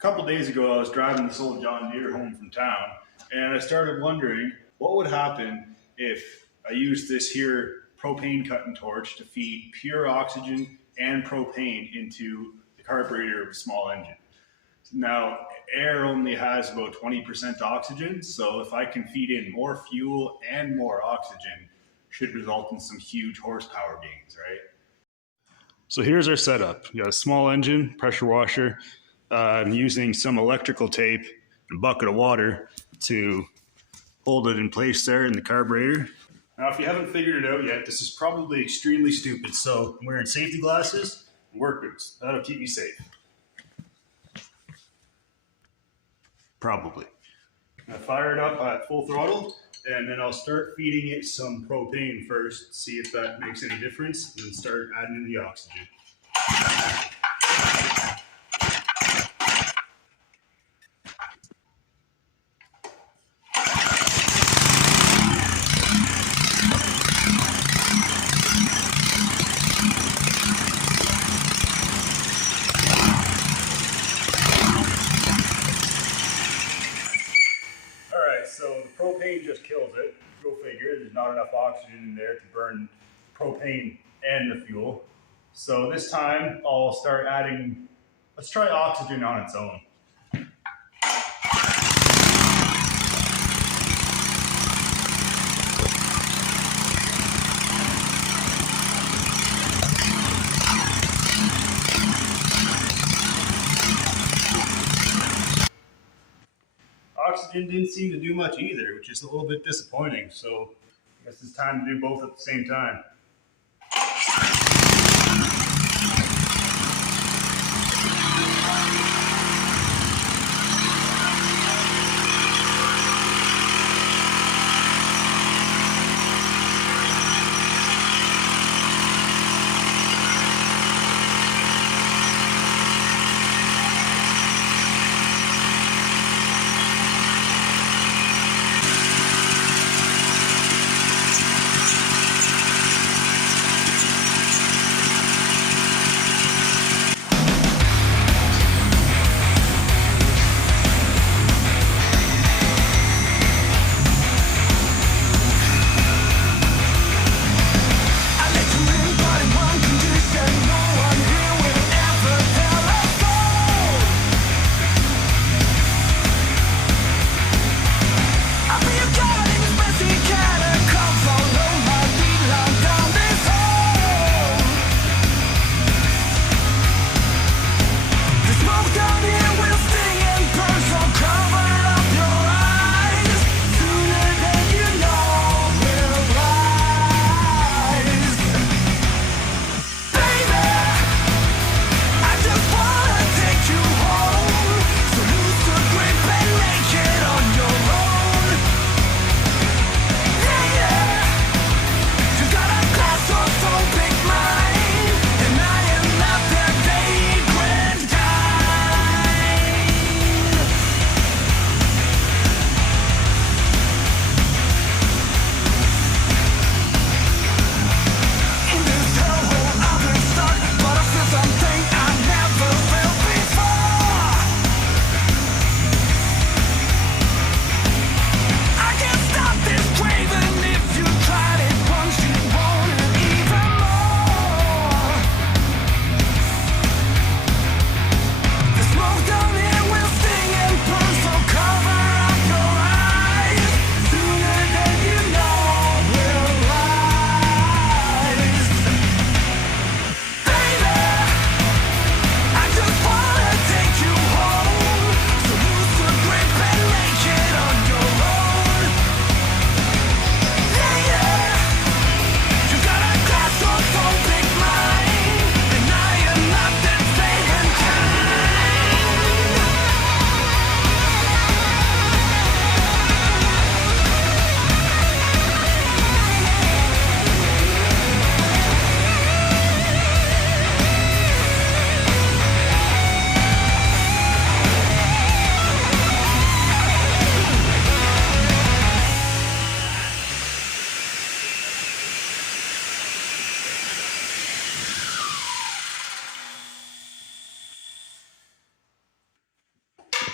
A couple days ago, I was driving this old John Deere home from town, and I started wondering what would happen if I used this here propane cutting torch to feed pure oxygen and propane into the carburetor of a small engine. Now, air only has about 20% oxygen, so if I can feed in more fuel and more oxygen, should result in some huge horsepower gains, right? So here's our setup. You got a small engine, pressure washer. I'm using some electrical tape and a bucket of water to hold it in place there in the carburetor. Now, if you haven't figured it out yet, this is probably extremely stupid. So I'm wearing safety glasses and work boots. That'll keep me safe. Probably. I fire it up at full throttle, and then I'll start feeding it some propane first, see if that makes any difference, and then start adding in the oxygen. So the propane just kills it. Go figure, there's not enough oxygen in there to burn propane and the fuel. So this time I'll start adding, let's try oxygen on its own. Oxygen didn't seem to do much either, which is a little bit disappointing. So I guess it's time to do both at the same time.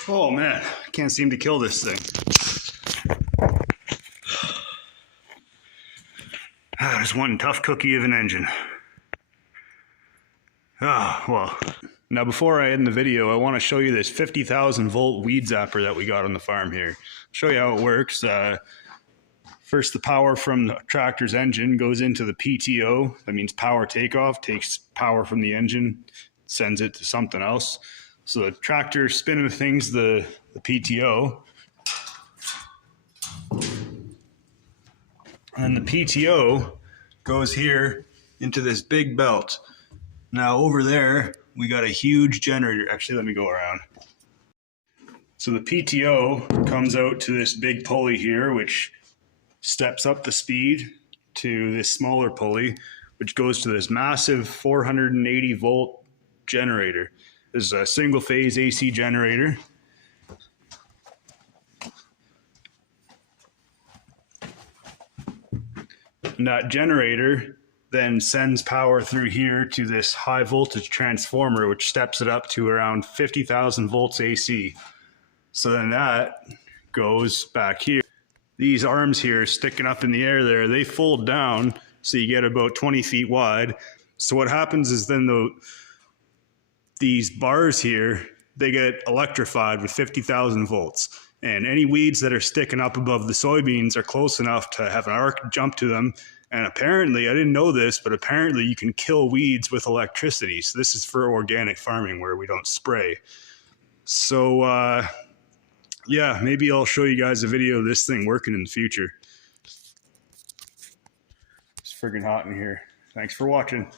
Oh man, I can't seem to kill this thing. There's one tough cookie of an engine. Well. Now before I end the video, I want to show you this 50,000 volt weed zapper that we got on the farm here. I'll show you how it works. First, the power from the tractor's engine goes into the PTO. That means power takeoff, takes power from the engine, sends it to something else. So the tractor spinning things the PTO. And the PTO goes here into this big belt. Now over there, we got a huge generator. Actually, let me go around. So the PTO comes out to this big pulley here, which steps up the speed to this smaller pulley, which goes to this massive 480 volt generator. This is a single phase AC generator. And that generator then sends power through here to this high voltage transformer, which steps it up to around 50,000 volts AC. So then that goes back here. These arms here sticking up in the air there, they fold down so you get about 20 feet wide. So what happens is then these bars here, they get electrified with 50,000 volts. And any weeds that are sticking up above the soybeans are close enough to have an arc jump to them. And apparently, I didn't know this, but apparently you can kill weeds with electricity. So this is for organic farming where we don't spray. So yeah, maybe I'll show you guys a video of this thing working in the future. It's friggin' hot in here. Thanks for watching.